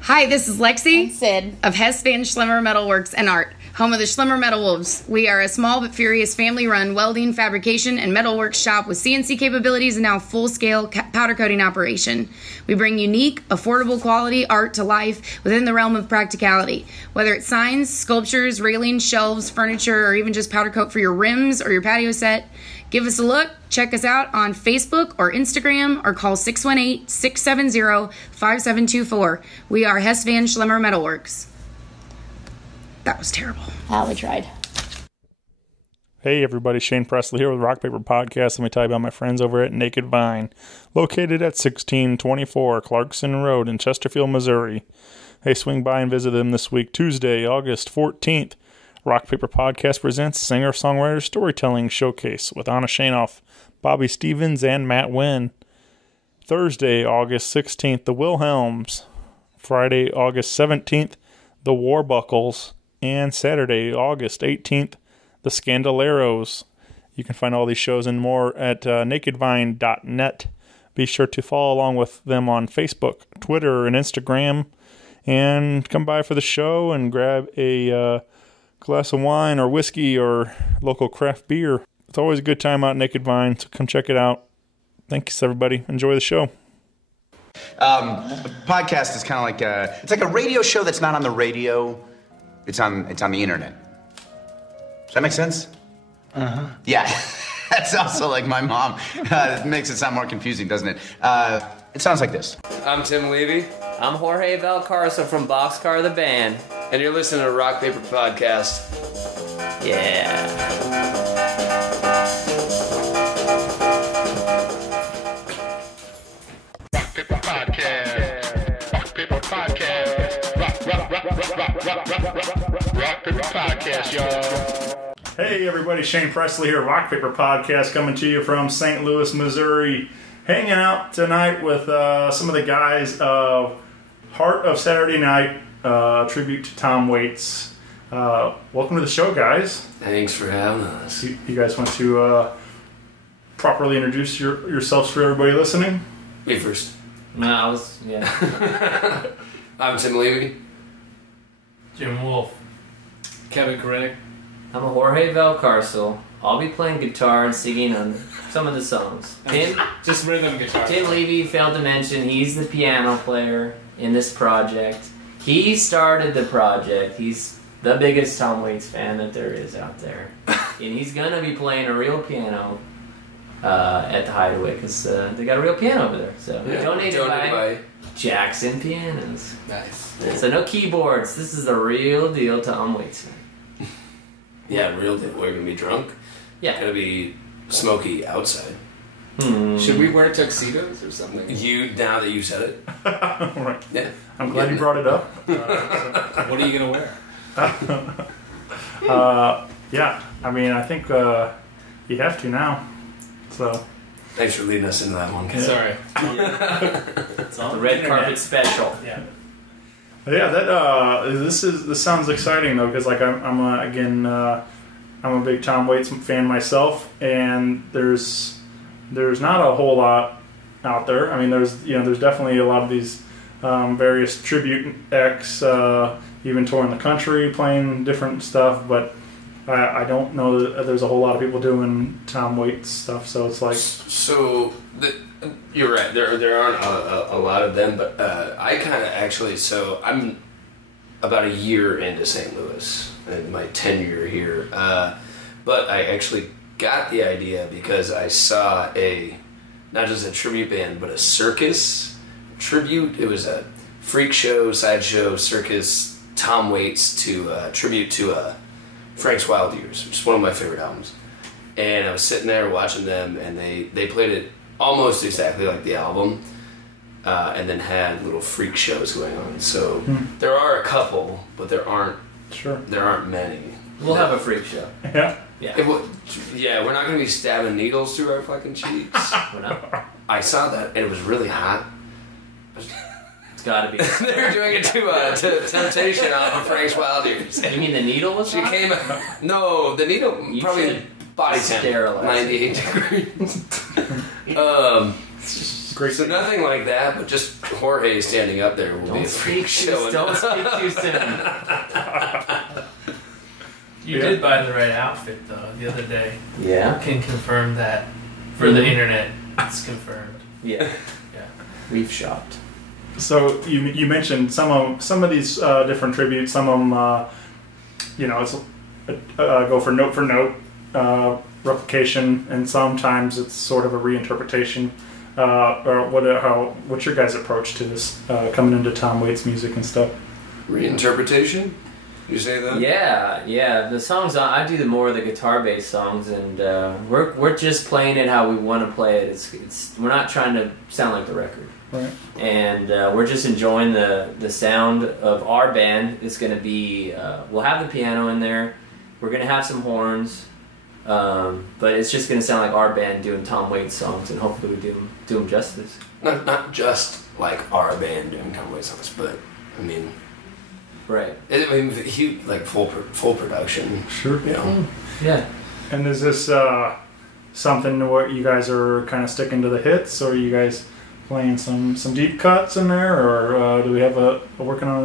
Hi, this is Lexi and Sid of Hess Van Schlemmer Metalworks and Art, home of the Schlemmer Metal Wolves. We are a small but furious family-run welding, fabrication, and metalworks shop with CNC capabilities and now full-scale powder coating operation. We bring unique, affordable quality art to life within the realm of practicality. Whether it's signs, sculptures, railings, shelves, furniture, or even just powder coat for your rims or your patio set, give us a look, check us out on Facebook or Instagram, or call 618-670-5724. We are Hess Van Schlemmer Metalworks. That was terrible. We tried. Hey everybody, Shane Presley here with Rock Paper Podcast. Let me tell you about my friends over at Naked Vine, located at 1624 Clarkson Road in Chesterfield, Missouri. Hey, swing by and visit them this week, Tuesday, August 14th. Rock Paper Podcast presents Singer-Songwriter Storytelling Showcase with Anna Shanoff, Bobby Stevens, and Matt Wynn. Thursday, August 16th, the Wilhelms. Friday, August 17th, the Warbuckles. And Saturday, August 18th, the Scandaleros. You can find all these shows and more at nakedvine.net. Be sure to follow along with them on Facebook, Twitter, and Instagram. And come by for the show and grab a glass of wine or whiskey or local craft beer. It's always a good time out at Naked Vine, so come check it out. Thanks, everybody. Enjoy the show. Podcast is kind of like it's like a radio show that's not on the radio. It's on the internet. Does that make sense? Uh-huh. Yeah. That's also like my mom. It makes it sound more confusing, doesn't it? It sounds like this. I'm Tim Leavy. I'm Jorge Valcarcel from Boxcar the Band. And you're listening to Rock Paper Podcast. Yeah. Rock Paper Podcast. Rock Paper Podcast. Rock Paper Podcast, y'all. Hey everybody, Shane Presley here, Rock Paper Podcast, coming to you from St. Louis, Missouri. Hanging out tonight with some of the guys of Heart of Saturday Night, tribute to Tom Waits. Welcome to the show, guys. Thanks for having us. You guys want to properly introduce yourselves for everybody listening? Me first. No, I'm Tim Leavy. Jim Wolf. Kevin Krennic. I'm a Jorge Valcarcel. I'll be playing guitar and singing on some of the songs. Tim, Just rhythm guitar. Tim Leavy failed to mention he's the piano player in this project. He started the project. He's the biggest Tom Waits fan that there is out there. And he's going to be playing a real piano at the Hideaway because they got a real piano over there. So donated by Jackson Pianos. Nice. So no keyboards. This is the real deal Tom Waits fan. Yeah, real deal. We're going to be drunk. Yeah. Going to be smoky outside. Should we wear tuxedos or something? Now that you said it. Right. Yeah. I'm glad you brought it up. What are you going to wear? Yeah, I mean, I think you have to now. So. Thanks for leading us into that one. Sorry. It's on the red carpet special. Yeah. Yeah, this sounds exciting though, because like I'm a big Tom Waits fan myself, and there's not a whole lot out there. I mean, there's definitely a lot of these various tribute acts, even touring the country, playing different stuff, but I don't know that there's a whole lot of people doing Tom Waits stuff. So it's like you're right. There aren't a lot of them, but I kind of actually. So I'm about a year into St. Louis and my tenure here, but I actually got the idea because I saw not just a tribute band, but a circus tribute. It was a freak show, sideshow, circus, Tom Waits to tribute to Frank's Wild Years, which is one of my favorite albums. And I was sitting there watching them, and they played it almost exactly like the album, and then had little freak shows going on. So there are a couple, but there aren't many. We'll have a freak show. Yeah. Yeah, we're not going to be stabbing needles through our fucking cheeks. We're not. I saw that, and it was really hot. It's got to be. They were doing it to Temptation off of Frank's Wild Years. You mean the needle was She hot? came out. No, the needle You probably should body temp, sterilize 98 degrees. Great. So nothing like that, but just Jorge standing up there will be a freak show. Don't speak too soon. You did buy the right outfit though the other day. Yeah. Can confirm that for the internet. It's confirmed. Yeah. Yeah. We've shopped. So you mentioned some of these different tributes. Some of them, it's go for note replication, and sometimes it's sort of a reinterpretation. Or what's your guys' approach to this coming into Tom Waits music and stuff? Reinterpretation? You say that? Yeah. The songs I do more of the guitar-based songs, and we're just playing it how we want to play it. It's we're not trying to sound like the record, right? And we're just enjoying the sound of our band. It's going to be we'll have the piano in there. We're going to have some horns, but it's just going to sound like our band doing Tom Waits songs, and hopefully we do them justice. Not just like our band doing Tom Waits songs, but I mean. Right. He like full production. Sure. Yeah. And is this something where you guys are kind of sticking to the hits, or are you guys playing some deep cuts in there, or do we have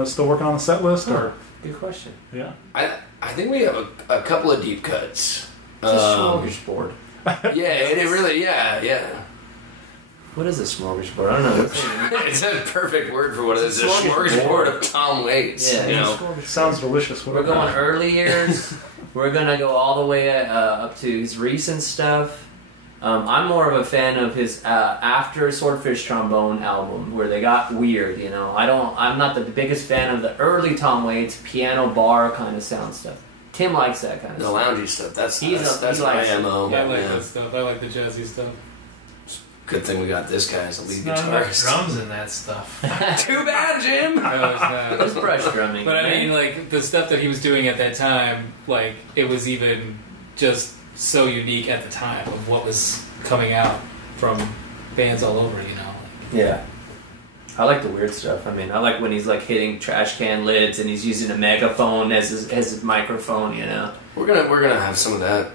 still working on the set list? Or good question. Yeah. I think we have a couple of deep cuts. It's a smorgasbord. Yeah, it really. Yeah. What is a smorgasbord? I don't know. It's a perfect word for what it is. A smorgasbord of Tom Waits. Yeah, sounds delicious. We're going early years. We're gonna go all the way up to his recent stuff. I'm more of a fan of his after Swordfish Trombone album, where they got weird. I'm not the biggest fan of the early Tom Waits piano bar kind of sound stuff. Tim likes that kind of stuff. The loungy stuff. That's he my MO. Yeah, I like that stuff. I like the jazzy stuff. Good thing we got this guy as a lead Not enough guitarist. drums in that stuff. Too bad, Jim. No, it's not. There's brush drumming. But I mean, like, the stuff that he was doing at that time, like, it was even just so unique at the time of what was coming out from bands all over, Yeah. I like the weird stuff. I mean, I like when he's like hitting trash can lids and he's using a megaphone as his microphone. We're gonna have some of that.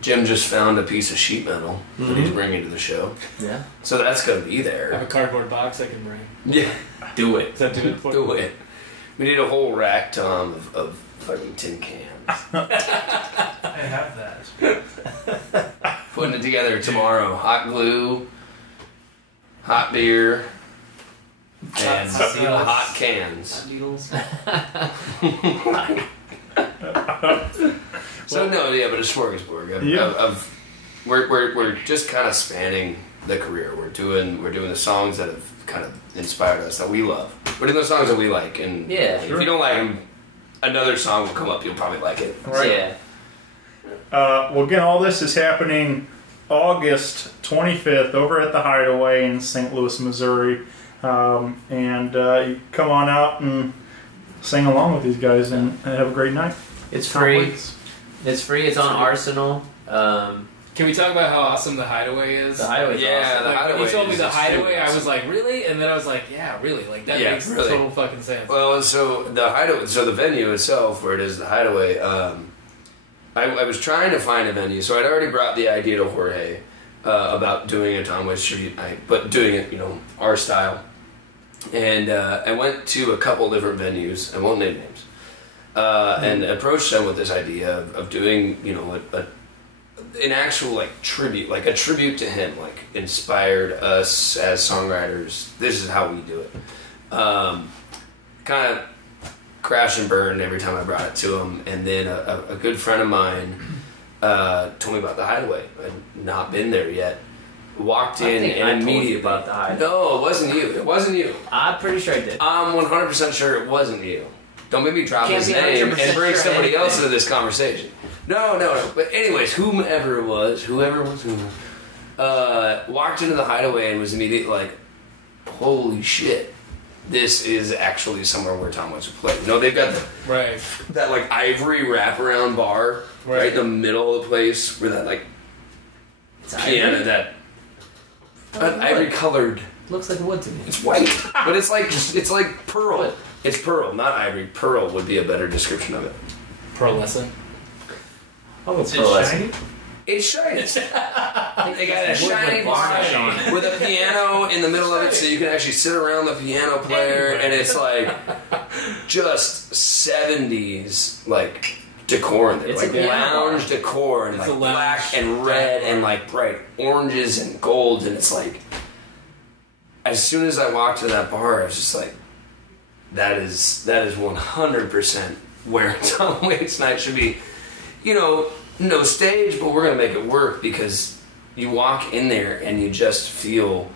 Jim just found a piece of sheet metal that he's bringing to the show. Yeah. So that's gonna be I have there. a cardboard box I can bring. Yeah. Do it. Does that do it for Do it. We need a whole rack, Tom, of fucking tin cans. I have that. Putting it together tomorrow. Hot glue, hot beer, and hot cans. needles? So no, yeah, but a smorgasbord of we're just kind of spanning the career. We're doing the songs that have kind of inspired us that we love. We're doing the songs that we like, and if you don't like them, another song will come up. You'll probably like it. Right. Yeah. Well, again, all this is happening August 25th over at the Hideaway in St. Louis, Missouri. And you come on out and sing along with these guys and have a great night. It's free. It's free. It's on Arsenal. Can we talk about how awesome the Hideaway is? The Hideaway. Yeah, the Like, when Hideaway. he told me is the extremely Hideaway, I was awesome. like, really? And then I was like, yeah, really? Like, that Yeah, makes really. total fucking sense. Well, so the Hideaway, so the venue itself, where it is, the Hideaway. I was trying to find a venue, so I'd already brought the idea to Jorge about doing a Tom Waits tribute night, but doing it, our style. And I went to a couple different venues, I won't name names, and approached them with this idea of doing, an actual tribute, like a tribute to him, inspired us as songwriters. This is how we do it. Kind of crash and burn every time I brought it to him, and then a good friend of mine told me about the Hideaway. I'd not been there yet. Walked in and immediately about the Hideaway. No, it wasn't you. It wasn't you. I'm pretty sure I did. I'm 100% sure it wasn't you. Don't make me drop Can't his be name 100% and bring sure somebody else anything. into this conversation. No. But anyways, whoever it was, walked into the Hideaway and was immediately like, holy shit, this is actually somewhere where Tom Waits would play. They've got that ivory wraparound bar right in the middle of the place where that It's piano, ivory? that Like ivory wood. colored. Looks like wood to me. It's white, but it's like pearl. It's pearl, not ivory. Pearl would be a better description of it. Pearlescent. Oh, Is it shiny? It's shiny. They got a Wood shiny with varnish on box it. with a piano in the middle of it, so you can actually sit around the piano player, and it's like just 70s like decor in there, It's a like piano lounge bar. decor, and It's like a lounge black and red and like bright oranges and golds, and it's like as soon as I walked to that bar, I was just like, that is 100% where Tom Waits Night should be. You know, no stage, but we're gonna make it work because you walk in there and you just feel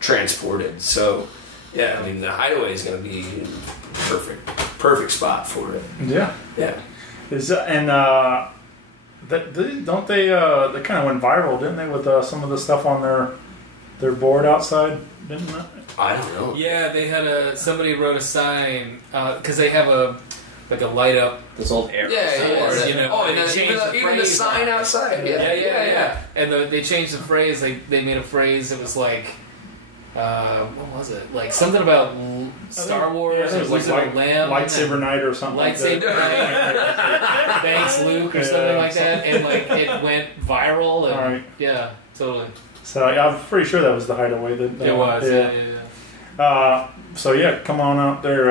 transported. So, yeah, I mean, the Hideaway is gonna be perfect spot for it. Yeah. Yeah. Don't they kind of went viral, didn't they, with some of the stuff on their board outside? Didn't they? I don't know. Yeah, they had somebody wrote a sign because they have a light up. This old air. Yeah. You know, Oh, and they then changed the even the phrase. sign outside. Yeah. And they changed the phrase. Like they made a phrase that was like, what was it? Like something about Star Wars. Yeah, or was it a lamb? lightsaber night or something. Lightsaber night. Thanks, Luke, or something like that. And like it went viral. And, All right. Yeah, totally. So I'm pretty sure that was the Hideaway. It was. Yeah. So yeah, come on out there.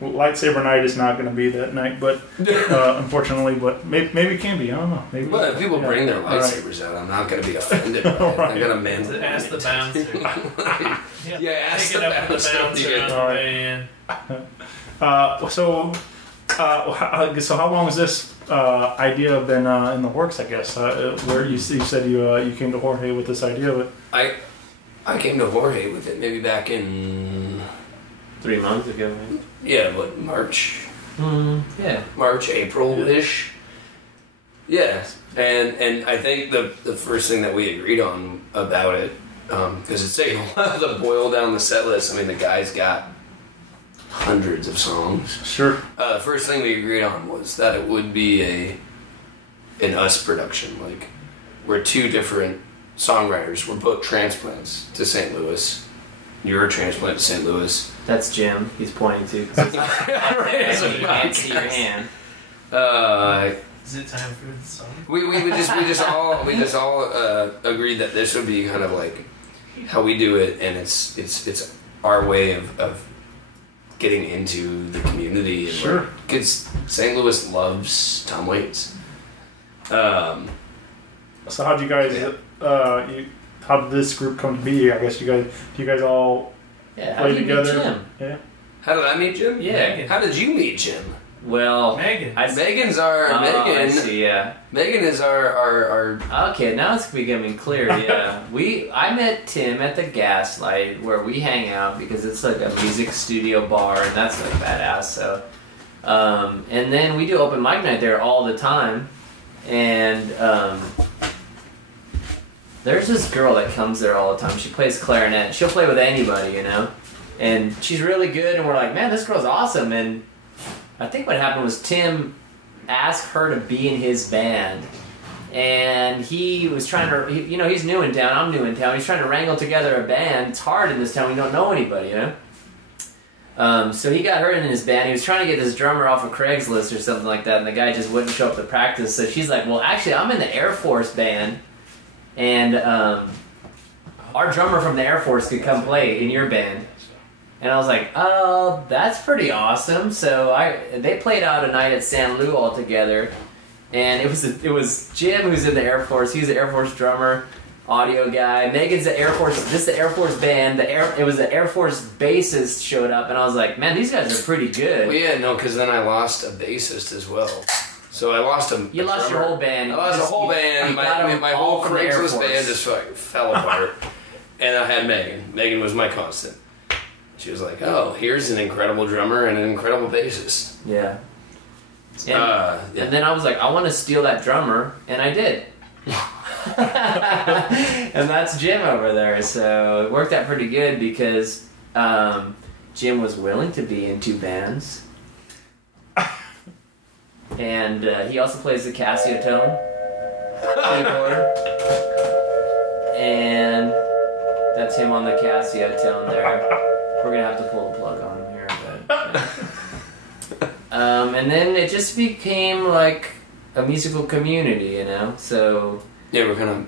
Lightsaber night is not going to be that night, but unfortunately, but maybe it can be. I don't know. Maybe. But if people bring their lightsabers out, I'm not going to be offended by it. I'm going to manage it. Ask the bouncer. Yeah, ask Take the it up with the bouncer. bouncer on the van. So how long has this idea been in the works? I guess where you said you came to Jorge with this idea, but I came to Jorge with it maybe back in 3 months ago. March. Yeah. March, April-ish. Yeah, and I think the first thing that we agreed on about it, because it's taking a while to boil down the set list. I mean, the guy's got hundreds of songs. sure. The first thing we agreed on was that it would be an us production. Like, we're two different songwriters. We're both transplants to St. Louis. You're a transplant to St. Louis. That's Jim. He's pointing to. 'Cause he's you can't see your hand. Is it time for the song? We just all agreed that this would be kind of like how we do it, and it's our way of getting into the community. And Sure. Because St. Louis loves Tom Waits. So how'd you guys? How did this group come to be? I guess do you guys all Yeah. How play did you together? meet Jim? Yeah. How did I meet Jim? Yeah. How did you meet Jim? Well, Megan. Megan's our Megan. I see. Yeah. Megan is our Okay, now it's becoming clear. Yeah, I met Tim at the Gaslight where we hang out because it's like a music studio bar and that's like badass. So, and then we do open mic night there all the time, and there's this girl that comes there all the time. She plays clarinet. She'll play with anybody, you know, and she's really good. And we're like, man, this girl's awesome. And I think what happened was Tim asked her to be in his band, and he was trying to, he's new in town, I'm new in town, he's trying to wrangle together a band. It's hard in this town, we don't know anybody, you know? So he got her in his band. He was trying to get this drummer off of Craigslist or something like that, and the guy just wouldn't show up to practice. So she's like, well, actually, I'm in the Air Force band, and our drummer from the Air Force could come play in your band. And I was like, oh, that's pretty awesome. So they played out a night at St. Louis all together, and it was Jim, who's in the Air Force. He's the Air Force drummer, audio guy. Megan's the Air Force. This is the Air Force band. It was the Air Force bassist showed up, and I was like, man, these guys are pretty good. Well, yeah, no, because then I lost a bassist as well. So I lost a. You lost your whole band. I lost the whole band. My whole Craigslist band just fell apart. And I had Megan. Megan was my constant. She was like, oh, here's an incredible drummer and an incredible bassist. Yeah. And then I was like, I want to steal that drummer, and I did. And that's Jim over there. So it worked out pretty good because Jim was willing to be in two bands. And he also plays the Casio tone keyboard. And that's him on the Casio tone there. We're going to have to pull a plug on him here. But, and then it just became like a musical community, you know? So Yeah, we're kind of...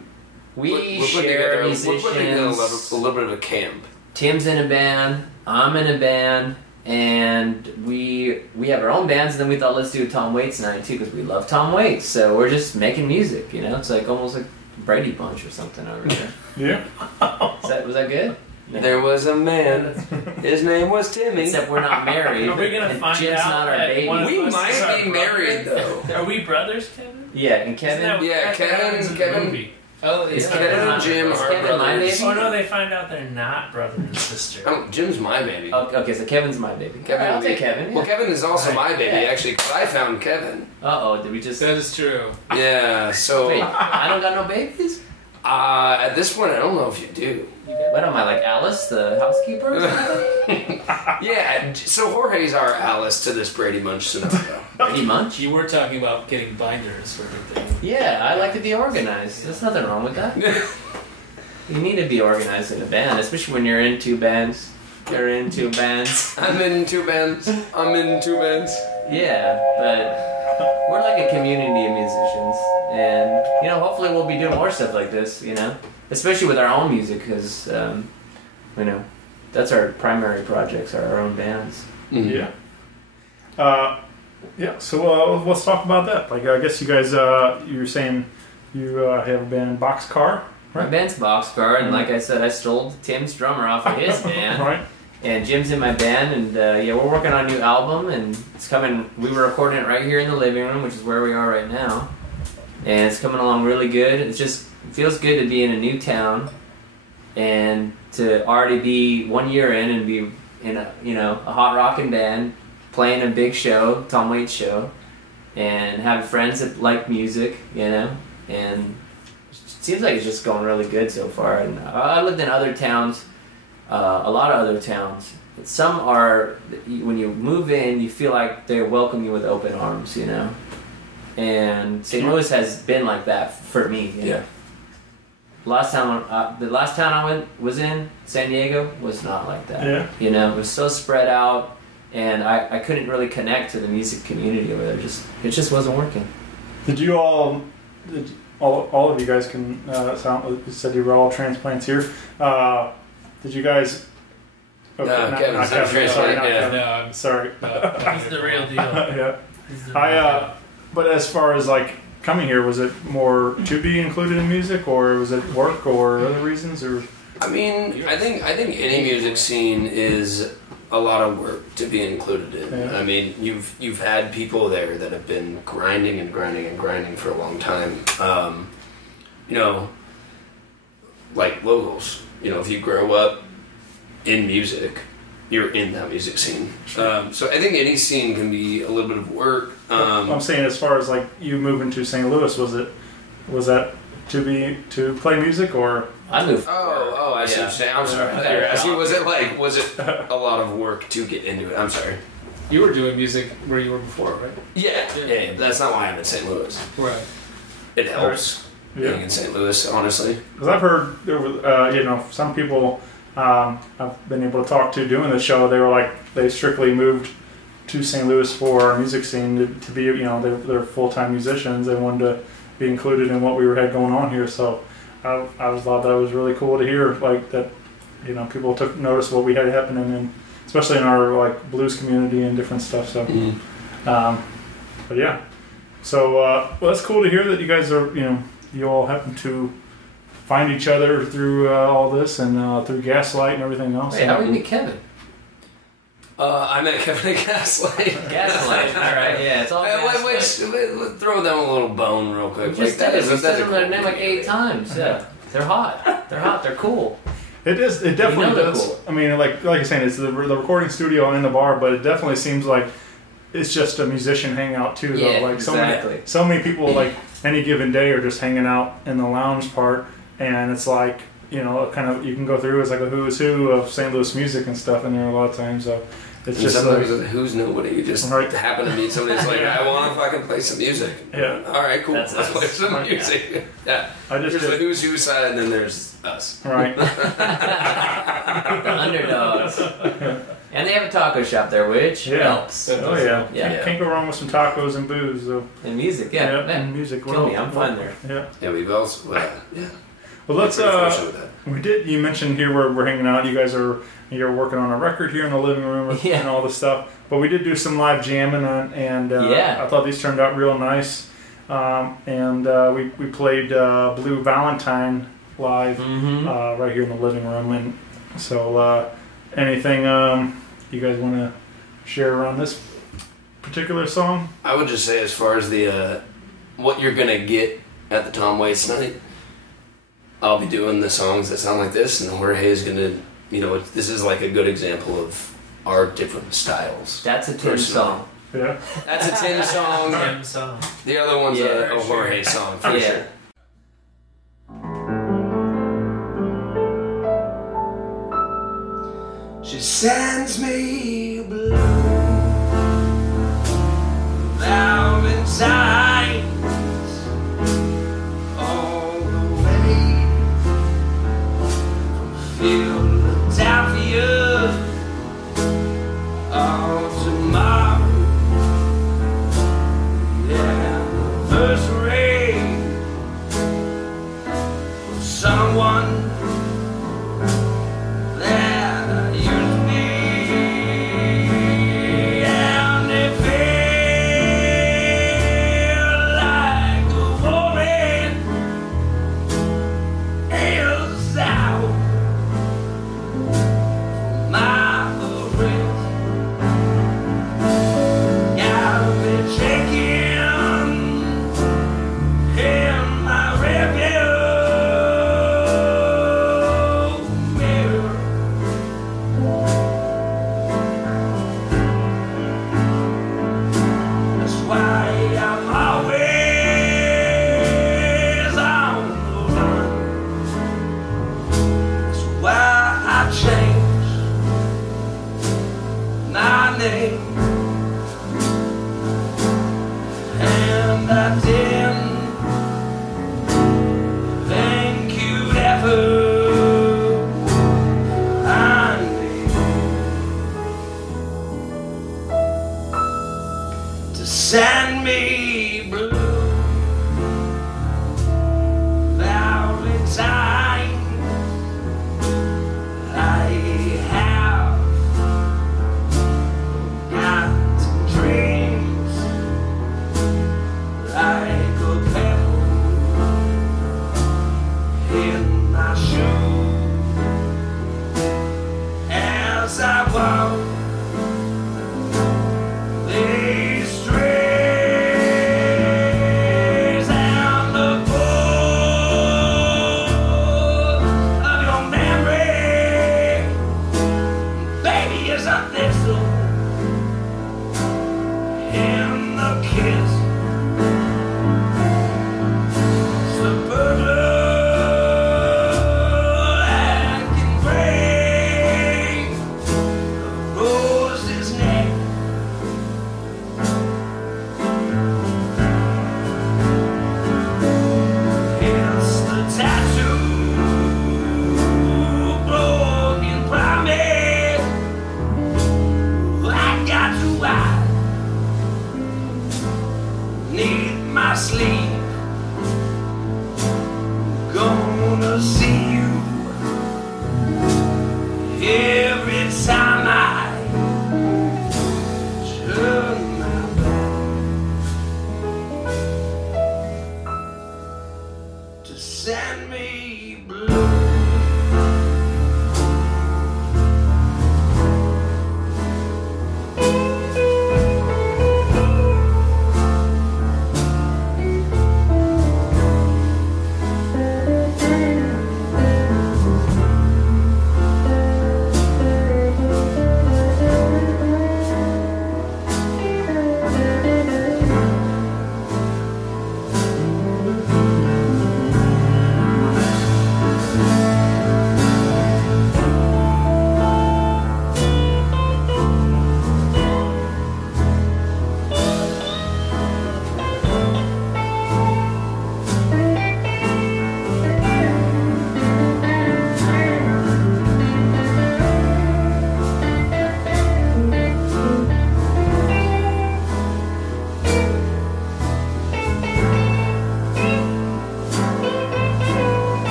We We're putting share together musicians. a little bit of a camp. Tim's in a band, I'm in a band, and we have our own bands, and then we thought, let's do a Tom Waits night too, because we love Tom Waits, so we're just making music, you know? It's like almost like Brady Bunch or something over there. Yeah. Was that good? No. There was a man, his name was Timmy. Except we're not married. Are we gonna and find Jim's out not our that baby. one of We us is might our be brother? married, though. Are we brothers, Kevin? Yeah, and Kevin. Yeah, Kevin- Movie. Oh, Is yeah. Kevin and Jim Is are Kevin my brothers. baby? Oh no, they find out they're not brother and sister. Oh, Jim's my baby. Okay, so Kevin's my baby. Kevin I'll would be- take Kevin. Well, Kevin is also my baby, Yeah. actually, because I found Kevin. Uh-oh, did we just... That is true. Yeah, so... Wait, I don't got no babies? At this point, I don't know if you do. What am I, like Alice, the housekeeper or something? Yeah, so Jorge's our Alice to this Brady Bunch scenario. Brady Munch? You were talking about getting binders for everything. Yeah, I like to be organized. There's nothing wrong with that. You need to be organized in a band, especially when you're in two bands. You're in two bands. I'm in two bands. Yeah, but we're like a community of musicians. And, you know, hopefully we'll be doing more stuff like this, you know? Especially with our own music, because, you know, that's our primary projects, are our own bands. Mhm. Yeah. Yeah, so let's talk about that. Like, I guess you guys, you were saying you have a band Boxcar, My right? band's Boxcar, and like I said, I stole Tim's drummer off of his band. Right. And Jim's in my band, and yeah, we're working on a new album, and it's coming. We were recording it right here in the living room, which is where we are right now, and it's coming along really good. It feels good to be in a new town, and to already be 1 year in and be in a hot rocking band, playing a big show, Tom Waits show, and having friends that like music, you know, and it seems like it's just going really good so far. And I lived in other towns. A lot of other towns. Some are, when you move in, you feel like they welcome you with open arms, you know? And St. Louis has been like that for me. You know? The last town I was in, San Diego, was not like that. Yeah. You know, it was so spread out, and I couldn't really connect to the music community over there. It just wasn't working. Did you all of you guys can sound? You said you were all transplants here. Did you guys? Okay, Kevin's not Kevin. Sorry, transplant, not yeah. Kevin. No, I'm Sorry. He's the real deal. Yeah. He's the real deal. But as far as like coming here, was it more to be included in music, or was it work, or other reasons, or? I mean, I think any music scene is a lot of work to be included in. Yeah. I mean, you've had people there that have been grinding and grinding and grinding for a long time. You know, like locals. You know, if you grow up in music, you're in that music scene. So I think any scene can be a little bit of work. I'm saying, as far as like you moving to St. Louis, was that to play music, or? I moved. Oh, I see what you're saying. I'm sorry. I thought you were asking, was it a lot of work to get into it? I'm sorry. You were doing music where you were before, right? Yeah. That's not why I'm in St. Louis. Right. It helps being in St. Louis, honestly. Because I've heard there were, some people I've been able to talk to doing the show. They were like, they strictly moved to St. Louis for our music scene to be, they're full-time musicians. They wanted to be included in what we had going on here. So I thought that was really cool to hear, like that, people took notice of what we had happening, and especially in our like blues community and different stuff. So, but yeah, so well, that's cool to hear that you guys are, you all happen to find each other through all this and through Gaslight and everything else. Hey, how did you meet Kevin? I met Kevin at Gaslight. Gaslight. All right, yeah, it's all Gaslight. Let's throw them a little bone real quick. Just did it. We said them their name like 8 times. Yeah, they're hot. They're hot. They're cool. It is. It definitely they're does. cool. I mean, like you're saying, it's the recording studio and the bar, but it definitely seems like it's just a musician hangout too. Though. Yeah, Like exactly. so many people, like any given day, are just hanging out in the lounge part, and it's like kind of you can go through as like a who's who of St. Louis music and stuff in there a lot of times. So it's And just sometimes like, who's nobody. You just Right. happen to meet somebody that's like, I want to fucking play some music. Yeah. All right, cool. That's Let's us. play some Right. music. Yeah. I just There's the did, who's who side, and then there's us. right. The underdogs. And they have a taco shop there, which helps. Oh yeah. Yeah. Can't go wrong with some tacos and booze though. And music, yeah. And music. Kill me, I'm fine there. Yeah. Yeah, we've also yeah. Well, let's. Pretty fortunate with that. We did. You mentioned here we're hanging out. You guys you're working on a record here in the living room and all this stuff. But we did do some live jamming and I thought these turned out real nice. We played Blue Valentine live right here in the living room. And so anything you guys want to share around this particular song? I would just say, as far as the what you're gonna get at the Tom Waits night, I'll be doing the songs that sound like this, and Jorge is gonna, this is like a good example of our different styles. That's a Tim song. Yeah. That's a Tim song. Tim song. The other one's a Jorge song, for sure. She sends me blue valentines all the way from Philadelphia to tomorrow. Anniversary of someone that I used to be, and it feel like a woman is out from my wrist. Gotta be checking in my review mirror. That's why I'm always on the run. That's why I changed my name. And I didn't think you'd ever find me to send me blue valentines. I have got dreams like a pebble in my shoe as I walk these streets.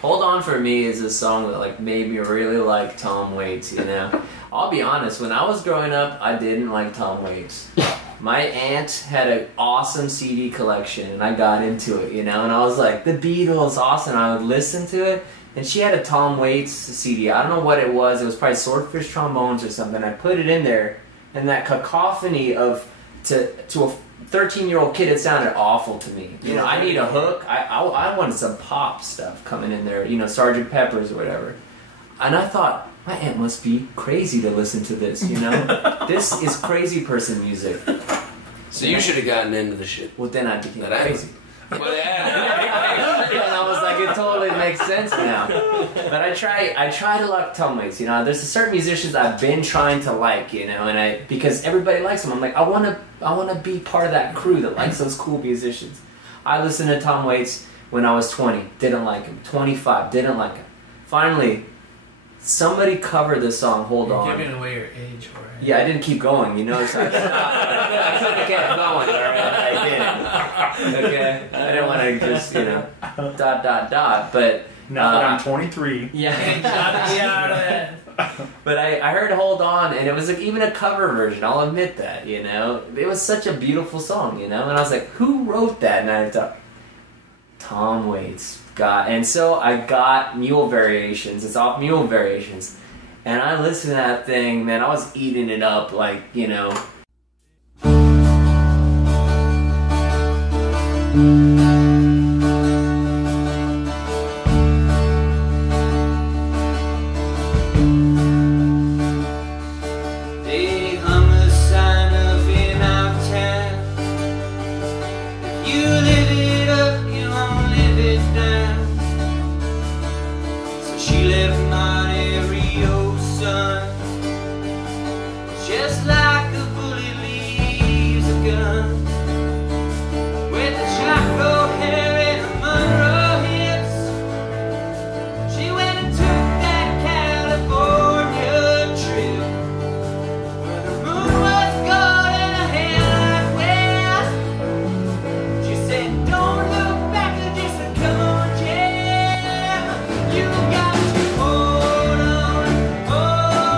Hold On For Me is a song that like made me really like Tom Waits, you know. I'll be honest, when I was growing up, I didn't like Tom Waits. My aunt had an awesome CD collection, and I got into it, you know, and I was like, the Beatles, awesome. I would listen to it, and she had a Tom Waits CD. I don't know what it was. It was probably Swordfish Trombones or something. I put it in there, and that cacophony of, to a 13-year-old kid, it sounded awful to me. You know, I need a hook. I wanted some pop stuff coming in there, you know, Sgt. Pepper's or whatever. And I thought, my aunt must be crazy to listen to this, you know? This is crazy person music. So you should have gotten into the shit. Well, then I became That crazy. Well, yeah. And I was like, it totally makes sense now. But I try to like Tom Waits, you know. There's certain musicians I've been trying to like, you know, and because everybody likes them, I'm like, I wanna be part of that crew that likes those cool musicians. I listened to Tom Waits when I was 20, didn't like him. 25, didn't like him. Finally, somebody covered this song, Hold On. You're giving away your age, Jorge. Yeah, I didn't keep going, you know, so I stopped. I could have kept going, alright? I didn't. Okay? I didn't want to just, you know, ... but... Now that I'm 23. Yeah. But I heard Hold On, and it was like even a cover version, I'll admit that, you know? It was such a beautiful song, you know? And I was like, who wrote that? And I thought, Tom Waits. And so I got Mule Variations. It's off Mule Variations. And I listened to that thing, man, I was eating it up like, you know. They hung a sign up in our town. If you live it up, you won't live it down. So she left Monte Rio sun, just like a bullet leaves a gun. With the Chaco hair and the Monroe hips, she went and took that California trip. Where the moon was gold and her hair like well. She said, don't look back or just come on, jam. You got to hold on, hold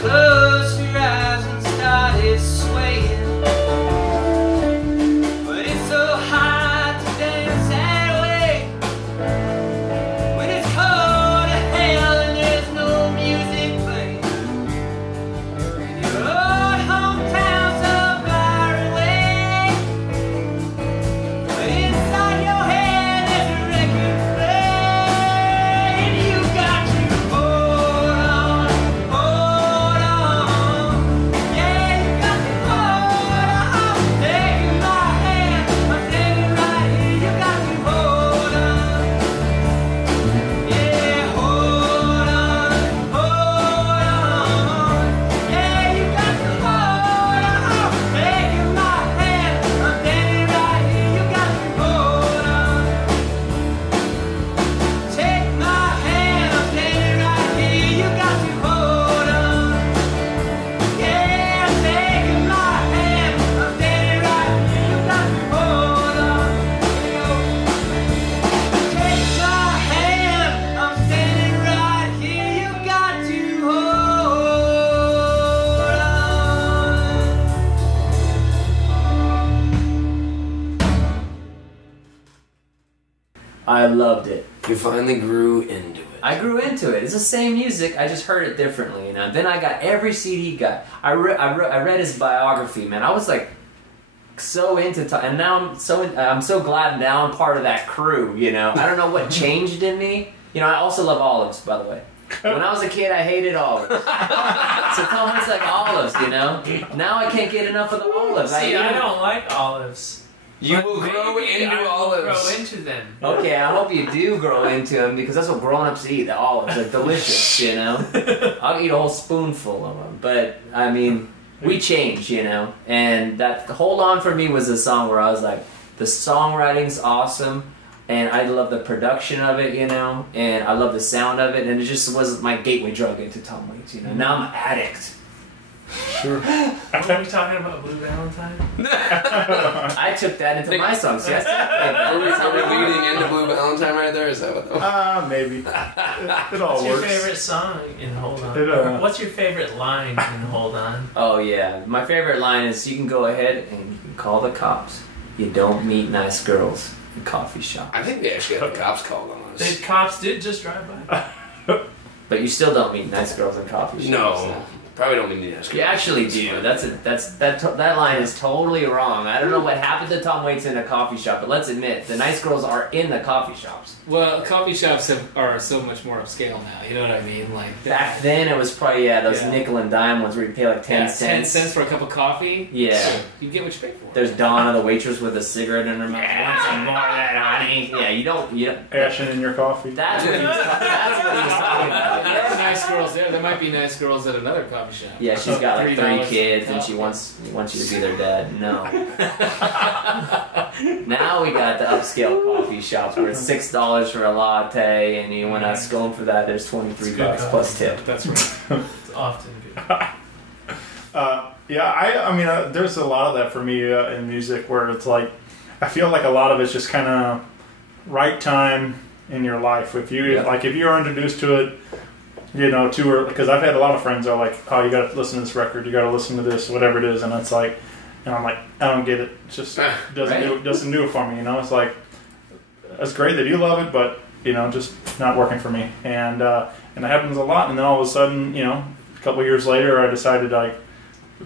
closed your eyes and started swaying. But it's so hard to dance that way when it's cold as hell and there's no music playing. And your old hometown so far away. But inside your head there's a record playing. You got to hold on, hold on. Yeah, you got to hold on. Taking my hand, I'm standing right here. You got to hold on. Yeah, hold on, hold on. Yeah, you got to hold on. Taking my hand, I'm standing right here. You got to hold on. Take my hand, I'm standing right here. You got to hold on. Yeah, taking my hand, I'm standing right here. You got to hold on. Take my hand, I'm standing right here. You got to hold on. I loved it. You finally grew into it. I grew into it. It's the same music. I just heard it differently, you know. Then I got every CD he got. I read his biography, man. I was like so into and now I'm so glad now I'm part of that crew, you know. I don't know what changed in me. You know, I also love olives, by the way. When I was a kid, I hated olives. So Tom Waits like olives, you know. Now I can't get enough of the olives. See, eat I 'em. don't like olives. You But will grow maybe into I will olives. Grow into them. Okay, I hope you do grow into them because that's what grown-ups eat. The olives, they're delicious, you know. I'll eat a whole spoonful of them. But I mean, we change, you know. And that "Hold On" for me was a song where I was like, the songwriting's awesome, and I love the production of it, you know, and I love the sound of it, and it just was my gateway drug into Tom Waits, you know. Now I'm an addict. Sure. Are we talking about Blue Valentine? I took that into my song. See, Are we leading into Blue Valentine right there? Is that what that Maybe. It all What's your works. favorite song in Hold On? It, Or what's your favorite line in Hold On? Oh yeah, my favorite line is you can go ahead and you can call the cops. You don't meet nice girls in coffee shops. I think they actually had the cops called on us. The cops did just drive by. But you still don't meet nice girls in coffee shops. No, probably don't mean the ask. You actually do. That line is totally wrong. I don't know what happened to Tom Waits in a coffee shop, but let's admit the nice girls are in the coffee shops. Well, coffee shops are so much more upscale now. You know what I mean? Like Back then, it was probably those nickel and dime ones where you pay like 10 cents. 10 cents for a cup of coffee. Yeah. You get what you pay for. There's Donna, the waitress with a cigarette in her mouth. Want some more of that, honey? Yeah, you don't. Ashing in your coffee. That's what he was talking about. There are nice girls there. There might be nice girls at another coffee shop. Yeah, she's got like 3 $3 kids a and cup. she wants you to be their dad. No. Now we got the upscale coffee shops where it's $6 for a latte and you want a scone for that, there's $23 plus tip. That's right. It's often good. I mean, there's a lot of that for me in music where it's like, I feel like a lot of it's just kind of right time in your life. If you if you're introduced to it, you know, because I've had a lot of friends that are like, oh, you got to listen to this record, you got to listen to this, whatever it is, and it's like, and I'm like, I don't get it. It just doesn't do it for me, you know. It's like, it's great that you love it, but you know, just not working for me, and that happens a lot. And then all of a sudden, you know, a couple of years later, I decided like,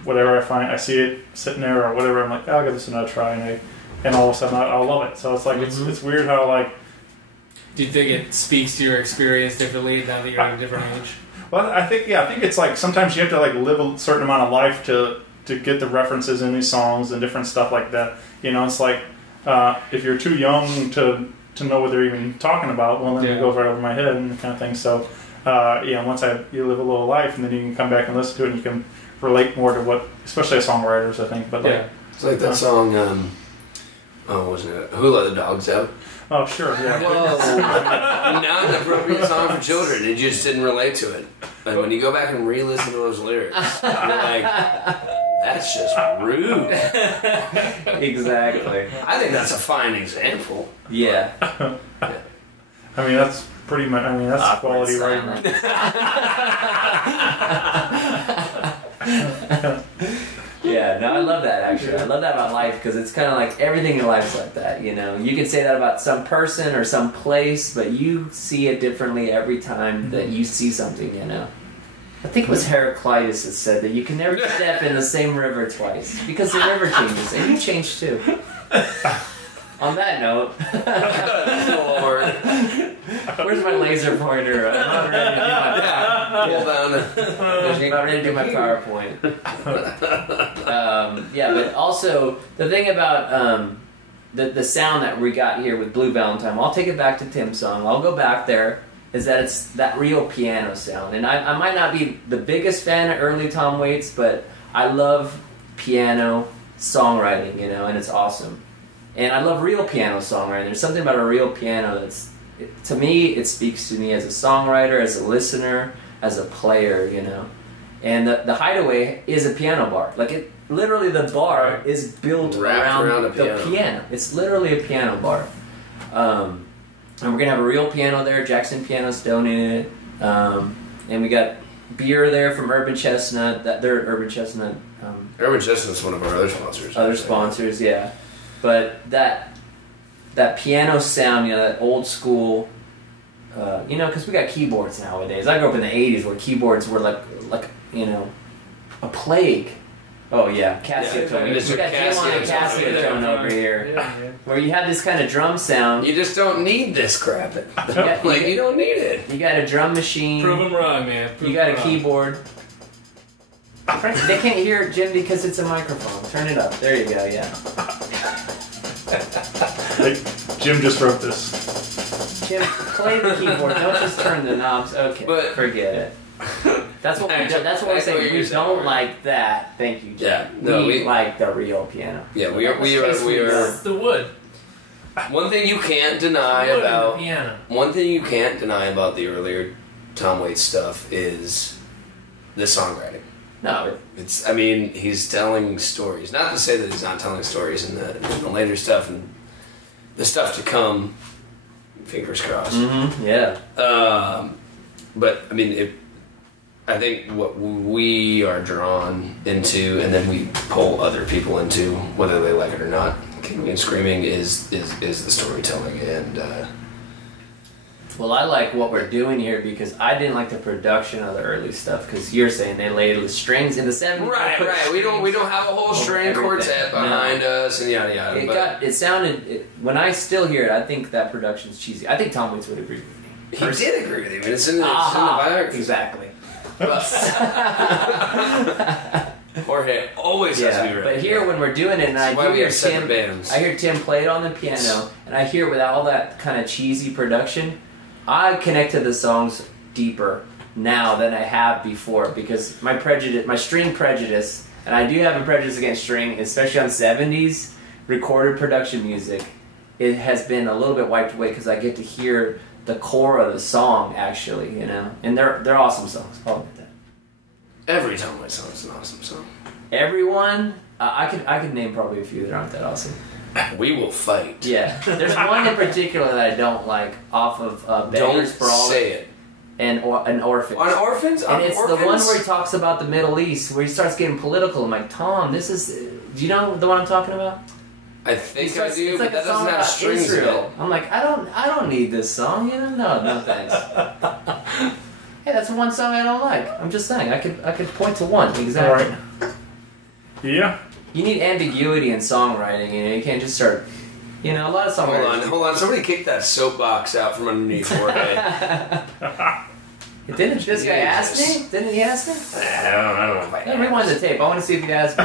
whatever I see it sitting there or whatever, I'm like, oh, I'll give this another try, and all of a sudden I'll love it. So it's like it's weird how like. Do you think it speaks to your experience differently now that you're at a different age? Well, I think it's like sometimes you have to like live a certain amount of life to get the references in these songs and different stuff like that. You know, it's like if you're too young to know what they're even talking about, well then it goes right over my head and kind of thing. So once you live a little life and then you can come back and listen to it and you can relate more to what, especially as songwriters, I think. But like, it's like that song. Wasn't it? Who Let the Dogs Out? Oh, sure, yeah. Whoa. Not an appropriate song for children. It just didn't relate to it. And when you go back and re-listen to those lyrics, you're like, that's just rude. Exactly. I think that's a fine example. Yeah. I mean, that's pretty much, that's quality writing. Yeah, no, I love that actually. I love that about life because it's kind of like everything in life's like that, you know. You can say that about some person or some place, but you see it differently every time that you see something, you know. I think it was Heraclitus that said that you can never step in the same river twice because the river changes and you change too. On that note, Lord. where's my laser pointer? I'm not ready to do my I'm ready to do my PowerPoint. Yeah, but also the thing about the sound that we got here with Blue Valentine, I'll take it back to Tim's song. I'll go back there. Is that it's that real piano sound, and I might not be the biggest fan of early Tom Waits, but I love piano songwriting, you know, and it's awesome. And I love real piano songwriting. There's something about a real piano to me, it speaks to me as a songwriter, as a listener, as a player, you know. And the Hideaway is a piano bar. Like, it literally, the bar is built around the piano. It's literally a piano bar. And we're going to have a real piano there. Jackson Piano's donated it. And we got beer there from Urban Chestnut. They're Urban Chestnut. Urban Chestnut's one of our other sponsors. Other sponsors, yeah. But that piano sound, you know, that old school, you know, because we got keyboards nowadays. I grew up in the 80s where keyboards were like you know, a plague. Oh, yeah, Casio tone. We got Jim on a Casio tone over here. Yeah. Where you have this kind of drum sound. You just don't need this crap. You don't need it. You got a drum machine. Prove them wrong, man. You got a keyboard. They can't hear it, Jim, because it's a microphone. Turn it up. There you go, yeah. Hey, Jim just wrote this. Jim, play the keyboard. Don't just turn the knobs. Okay, but forget it. That's what we're saying. We don't like that. Thank you, Jim. Yeah, no, we like the real piano. Yeah, we are. It's the wood. One thing you can't deny about the earlier Tom Waits stuff is the songwriting. No, it's. I mean, he's telling stories. Not to say that he's not telling stories in the later stuff and the stuff to come. Fingers crossed. Mm-hmm. Yeah. But I mean, I think what we are drawn into, and then we pull other people into, whether they like it or not, kicking and screaming, is the storytelling. And well, I like what we're doing here because I didn't like the production of the early stuff because you're saying they laid the strings in the 70s. Right. We don't have a whole string quartet behind us and yada yada. It sounded when I still hear it, I think that production's cheesy. I think Tom Waits would agree with me. He did agree with you. It's in the biography. Exactly. Jorge always has to be right. But here, when we're doing it, and I hear Tim play it on the piano, and I hear with all that kind of cheesy production, I connect to the songs deeper now than I have before because my string prejudice, and I do have a prejudice against string, especially on 70s recorded production music. It has been a little bit wiped away because I get to hear the core of the song, actually, you know, and they're awesome songs. I'll admit that. Every Tom Waits song is an awesome song. Everyone, I could name probably a few that aren't that awesome. We will fight. Yeah, there's one in particular that I don't like off of Beggar's Brawl. Don't say it. And Orphans. On Orphans? And it's the one where he talks about the Middle East, where he starts getting political. I'm like, Tom, this is. Do you know the one I'm talking about? I think I do, but that doesn't have strings in it. I'm like, I don't need this song. You know, no thanks. Hey, that's one song I don't like. I'm just saying, I could point to one exactly. Right. Yeah. You need ambiguity in songwriting. You know, you can't just start. You know, a lot of songwriters. Hold on. Somebody kicked that soapbox out from underneath Jorge. Didn't this guy ask me? Didn't he ask me? I don't know if I asked. Rewind the tape. I want to see if he asked me.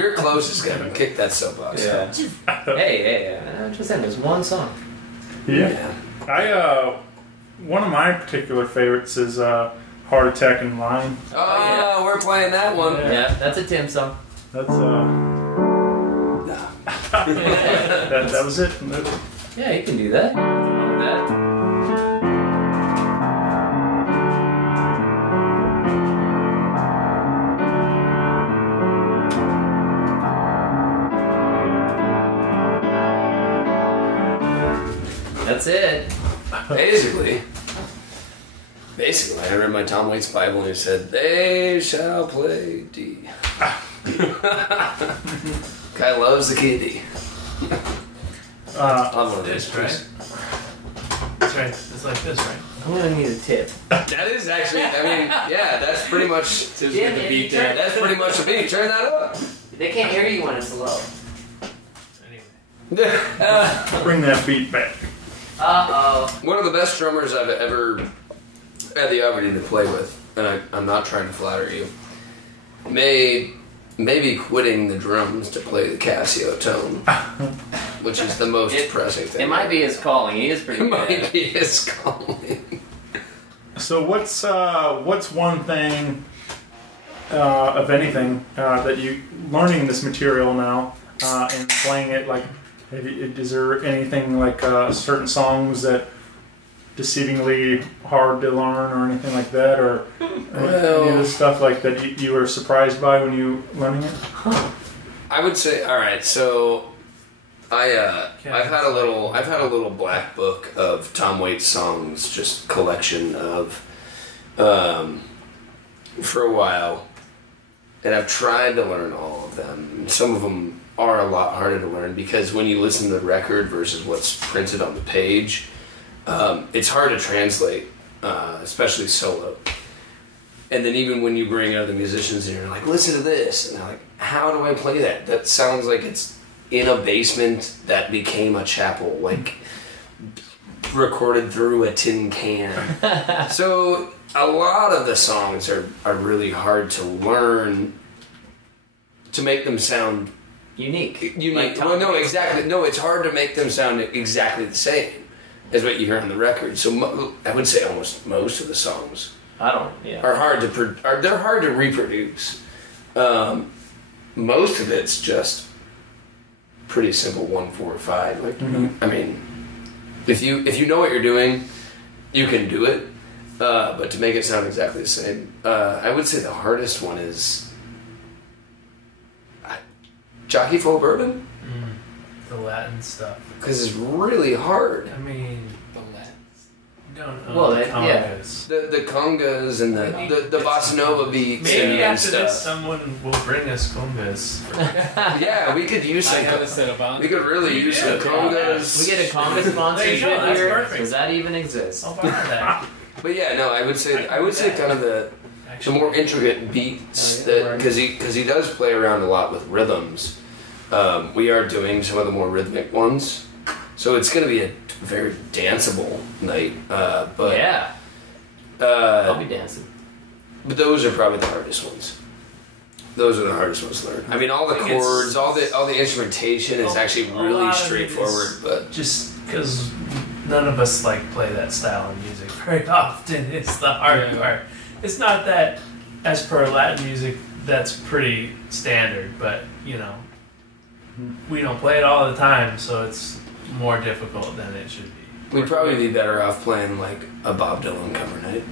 You're closest, Kevin. Kick that soapbox out. Hey, I'm just saying, there's one song. Yeah. One of my particular favorites is Heart Attack in Line. Oh, we're playing that one. Yeah, that's a Tim song. That's that was it. Yeah, you can do that. Nothing wrong with that. That's it. Basically, Basically, I read my Tom Waits Bible and it said, "They shall play D." Guy loves the key D. I'm one of those, right? That's right. It's like this, right? I'm gonna need a tip. That is actually, I mean, yeah, that's pretty much Just get the beat there. That's pretty much the beat. Turn that up. They can't hear you when it's low. Anyway. Bring that beat back. One of the best drummers I've ever had the opportunity to play with, and I'm not trying to flatter you, maybe quitting the drums to play the Casio tone, which is the most pressing thing. It might be his calling. He is pretty It good. might be his calling. So what's one thing, of anything, that you learning this material now and playing it, like, is there anything like certain songs that deceivingly hard to learn or anything like that, or any of the stuff like that you were surprised by when you learning it? I would say, all right. So I've had a little black book of Tom Waits songs, just collection of for a while, and I've tried to learn all of them. Some of them are a lot harder to learn because when you listen to the record versus what's printed on the page, it's hard to translate, especially solo. And then even when you bring other musicians in, you're like, listen to this. And they're like, how do I play that? That sounds like it's in a basement that became a chapel, like recorded through a tin can. So a lot of the songs are really hard to learn to make them sound Unique. Like well, no, exactly. No, it's hard to make them sound exactly the same as what you hear on the record. So I would say almost most of the songs are hard to they're hard to reproduce. Most of it's just pretty simple 1, 4, 5. Like I mean, if you know what you're doing, you can do it. But to make it sound exactly the same, I would say the hardest one is Jockey Full of Bourbon. The Latin stuff. Because it's really hard. I mean, the Latin. Congas. The congas and the bossa nova beats. Maybe and after stuff. this, someone will bring us congas. Yeah, we could use some. We could really use some congas. We get a conga sponsorship That's here. perfect. Does that even exist? I'll buy that. But yeah, no, I would say kind of the more intricate beats because he does play around a lot with rhythms. We are doing some of the more rhythmic ones, so it's going to be a very danceable night. But yeah, I'll be dancing. But those are probably the hardest ones. Those are the hardest ones to learn. I mean, all the chords, all the instrumentation is actually really straightforward. But just because none of us play that style of music very often, it's the hard part. It's not that, as per Latin music, that's pretty standard, but we don't play it all the time, so it's more difficult than it should be. We'd probably be better off playing like a Bob Dylan cover night.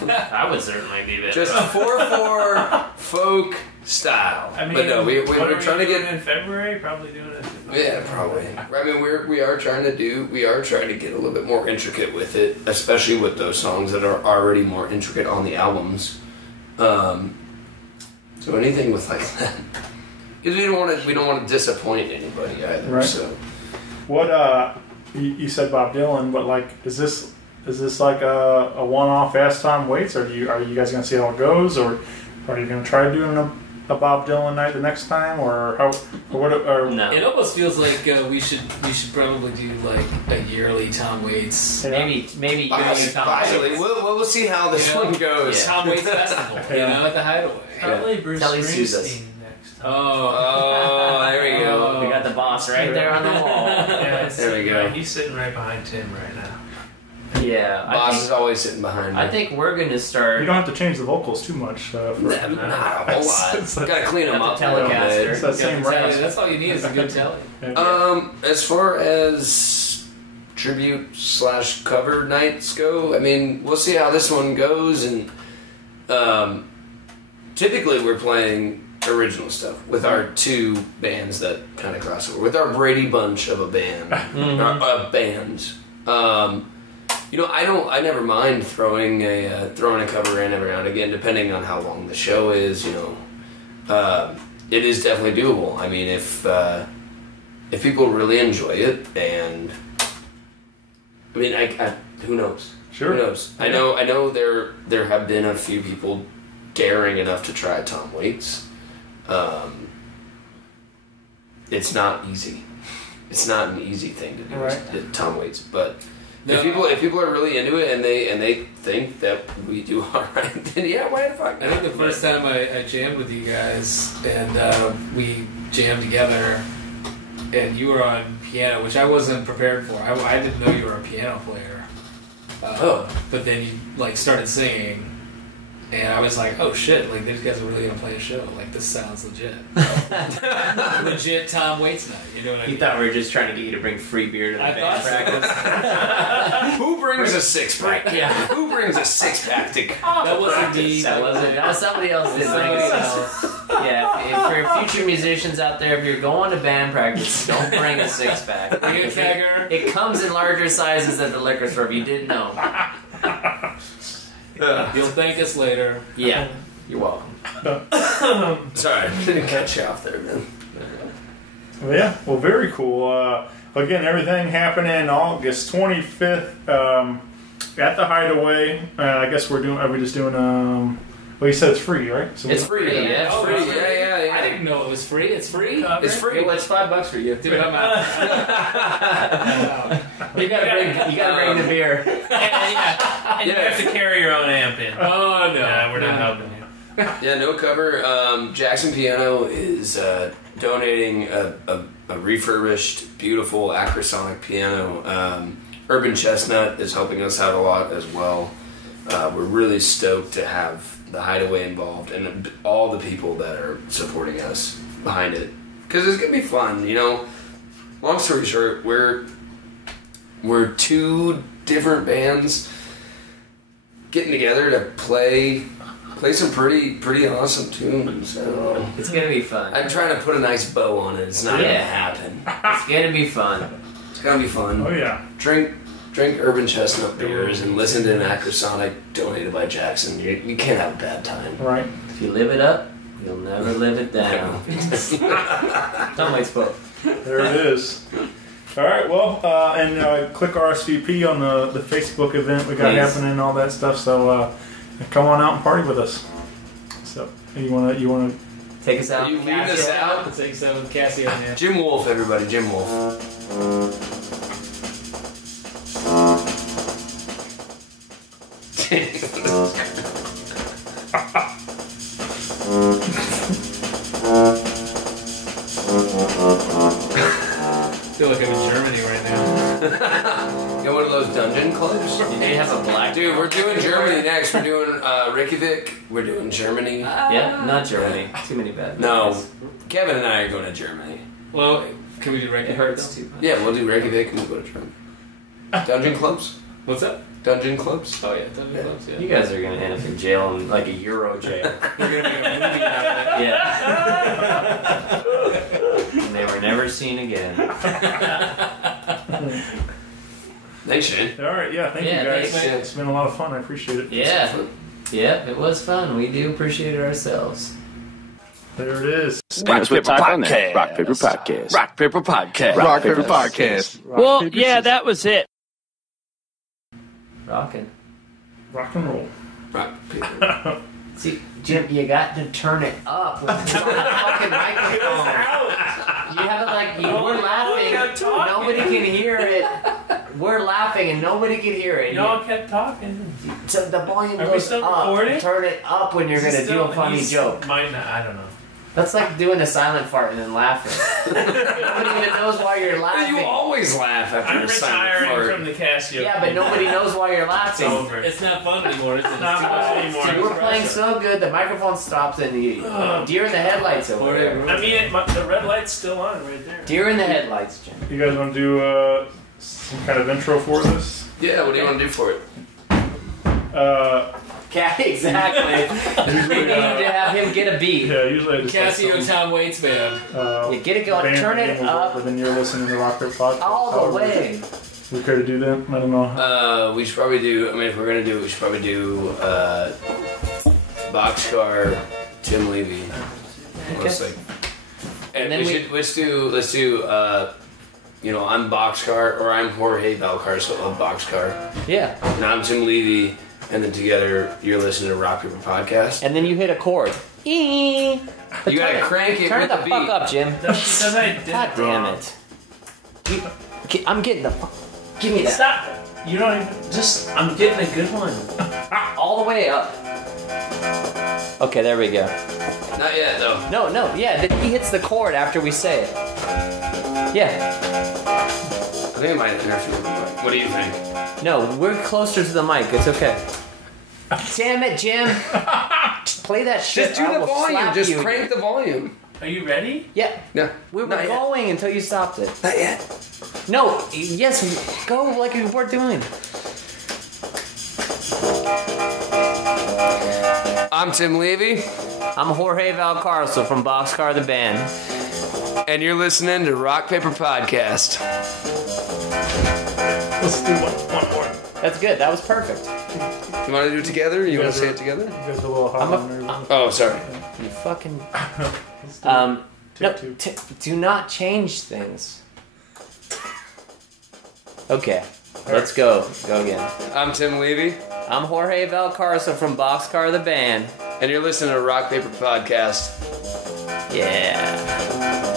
I would certainly be better. Just 4/4 folk style. I mean, but no, we're trying to get in February. Probably doing it. Yeah, probably. I mean, we are trying to get a little bit more intricate with it, especially with those songs that are already more intricate on the albums. So anything with like that, because we don't want to disappoint anybody either. Right. So what you said Bob Dylan, but is this like a one-off Fast Tom Waits, or are you guys gonna see how it goes, or are you gonna try doing a Bob Dylan night the next time, or how? Or what? Or, no. It almost feels like we should probably do like a yearly Tom Waits. Yeah. Maybe possibly. We'll see how this one goes. Yeah. Tom Waits Festival, at the Hideaway. Probably Bruce Kelly Sousa's. Springsteen next time. Oh, there we go. We got the boss right there on the wall. Yeah, There we go. He's sitting right behind Tim right now. Yeah, Boss is always sitting behind me. I think we're gonna start. you don't have to change the vocals too much. Not a whole lot. Gotta clean them up. Telecaster. It's that same range. That's all you need is a good telly. As far as tribute/cover nights go, I mean, we'll see how this one goes, and typically we're playing original stuff with our two bands that kind of cross over, with our Brady Bunch of a band, bands. I never mind throwing a cover in every now and again, depending on how long the show is. It is definitely doable. I mean, if people really enjoy it, and I mean, who knows? Sure. Who knows? Yeah. I know there have been a few people daring enough to try Tom Waits. It's not easy. It's not an easy thing to do, right. Tom Waits. But if people are really into it and they think that we do all right, then yeah, why the fuck? I think the first time I jammed with you guys and we jammed together, and you were on piano, which I wasn't prepared for. I didn't know you were a piano player. But then you like started singing. And I was like, oh shit, like these guys are really gonna play a show. Like this sounds legit. Legit Tom Waits night, you know what I mean? You thought we were just trying to get you to bring free beer to the band practice. Who brings a six-pack? Yeah. Who brings a six-pack to That wasn't me. That was somebody else did bring it. So, yeah, for future musicians out there, if you're going to band practice, don't bring a six-pack. Bring a kegger. It comes in larger sizes at the liquor store if you didn't know. You'll thank us later. Yeah, you're welcome. Sorry, I didn't cut you off there, man. Well, very cool. Again, everything happening August 25th at the Hideaway. I guess are we just doing? Well, you said it's free, right? So it's free. Yeah, it's free. Yeah. I didn't know it was free. It's free. It's free. Well, it's $5 for you. Dude, I'm out. You gotta bring the beer. And you have to carry your own amp in. Oh no, yeah, we're not helping you. Yeah, no cover. Jackson Piano is donating a refurbished, beautiful Acrosonic piano. Urban Chestnut is helping us out a lot as well. We're really stoked to have the Hideaway involved and all the people that are supporting us behind it, because it's gonna be fun. Long story short, we're two different bands getting together to play some pretty awesome tunes. So it's gonna be fun. I'm trying to put a nice bow on it. It's not gonna happen. It's gonna be fun. It's gonna be fun. Oh yeah. Drink Urban Chestnut beers and listen to an Acrosonic donated by Jackson. You can't have a bad time. Right. If you live it up, you'll never live it down. Tom Waits both. There it is. All right, well, and click RSVP on the Facebook event we got happening and all that stuff. So come on out and party with us. So you wanna take us out? Are you leading us out? Let's take us out with Cassie on here. Jim Wolf, everybody, Jim Wolf. I feel like I'm in Germany right now. Got one of those dungeon clubs? They have a black. Dude, we're doing Germany next. We're doing Reykjavik. We're doing Germany. Yeah, not Germany. Too many bad. No, Kevin and I are going to Germany. Well, can we do Reykjavik? It hurts too much. Yeah, we'll do Reykjavik and we'll go to Germany. Dungeon clubs? What's up? Dungeon clubs? Oh yeah, dungeon clubs. Yeah. You guys are gonna end up in jail, in like a Euro jail. You're gonna make a movie out of it. Yeah. And they were never seen again. Thanks, Shane. All right, yeah, thank you guys. Thanks, It's been a lot of fun. I appreciate it. Yeah. Yep, it was fun. We do appreciate it ourselves. There it is. Rock Paper Podcast. Rock Paper Podcast. Rock Paper Podcast. Rock Paper Podcast. Well, yeah, that was it. Rockin'. Rock and roll. Rock paper. See, Jim, you got to turn it up with the fucking microphone. You have it like we're laughing. Nobody can hear it. We're laughing and nobody can hear it. Y'all kept talking. So the volume Are we goes still up. recording? Turn it up when you're gonna do a funny joke. Might not. I don't know. That's like doing a silent fart and then laughing. Nobody even knows why you're laughing. You always laugh after I'm a silent retiring fart. from the Casio. Yeah, but nobody knows why you're laughing. It's over. It's not fun anymore. It's not fun anymore. So we're playing so good, the microphone stops and you deer in the headlights over there. I mean, the red light's still on right there. Deer in the headlights, Jim. You guys want to do some kind of intro for this? Yeah, what do you want to do for it? Exactly. We need to have him get a beat. Yeah, usually I just Casio Tom Waits band. Get it going. Turn it up. But then you're listening to Rock Paper Podcast. All the way. We care to do that? I don't know. We should probably do. I mean, if we're gonna do it, we should probably do Boxcar, Tim Leavy. Okay. And then let's do. I'm Boxcar, or I'm Jorge Valcarcel of Boxcar. Yeah. And I'm Tim Leavy, and then together you're listening to Rock Paper Podcast. And then you hit a chord. You gotta crank it. Turn with the the fuck beat. up, Jim. Because I did God damn it. I'm getting the fuck. Give me that. Stop. You don't even. Just. I'm getting a good one. All the way up. Okay, there we go. Not yet, though. No, yeah, he hits the chord after we say it. Yeah. I think I might interfere with the mic. What do you think? No, we're closer to the mic. It's okay. Damn it, Jim. Play that shit. Just do the volume. Just crank the volume. Are you ready? Yeah. No. We were Not yet. going until you stopped it. Not yet. No, yes, go like we were doing. I'm Tim Leavy. I'm Jorge Valcarcel from Boxcar the Band. And you're listening to Rock Paper Podcast. Let's do one more. That's good. That was perfect. You want to do it together? You want to say it together? You guys are a little hot on there. Oh, sorry. You fucking... Let's do it. No, Take two. do not change things. Okay, let's go. Go again. I'm Tim Leavy. I'm Jorge Valcarcel from Boxcar the Band. And you're listening to Rock Paper Podcast. Yeah.